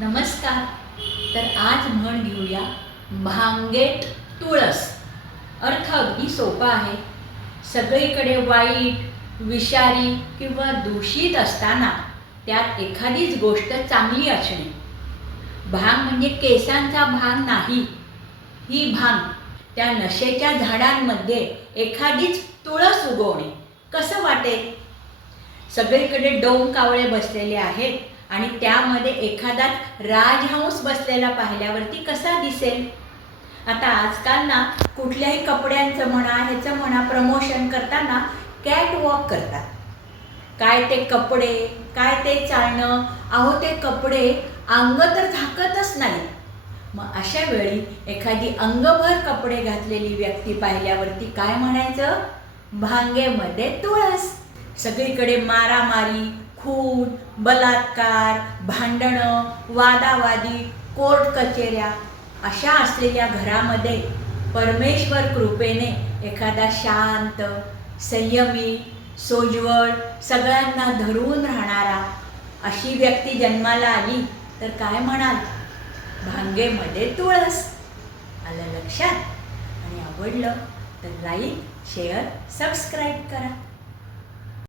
नमस्कार. तर आज म्हण घेऊया भांगेट तुळस. अर्थ अगदी सोपा आहे. सगळीकडे वाईट विषारी किंवा दूषित असताना त्यात एखादीच गोष्ट चांगली असणे. भांग म्हणजे केसांचा भांग नाही. ही भांग त्या नशेच्या झाडांमध्ये एखादीच तुळस उगवणे. कसं वाटेल? सगळीकडे डोंग कावळे बसलेले आहेत. आणि त्यामध्ये एखादा राजहंस बसलेला पाहिल्यावरती कसा दिसेल? आता आजकाल ना कुठल्याही कपड्यांचं म्हणा ह्याचं म्हणा प्रमोशन करताना कॅट वॉक करतात. काय ते कपडे काय ते चालणं अहो ते कपडे अंग तर झाकतच नाही मग अशा वेळी एखादी अंगभर कपडे घातलेली व्यक्ती पाहिल्यावरती काय म्हणायचं? भांगेमध्ये तुळस. सगळीकडे मारामारी खून बलात्कार भांडणं वादावादी कोर्ट कचेऱ्या अशा असलेल्या घरामध्ये परमेश्वर कृपेने एखादा शांत संयमी सोज्वळ सगळ्यांना धरून राहणारा अशी व्यक्ती जन्माला आली तर काय म्हणाल? भांगेमध्ये तुळस. आलं लक्षात? आणि आवडलं तर लाईक शेअर सबस्क्राईब करा.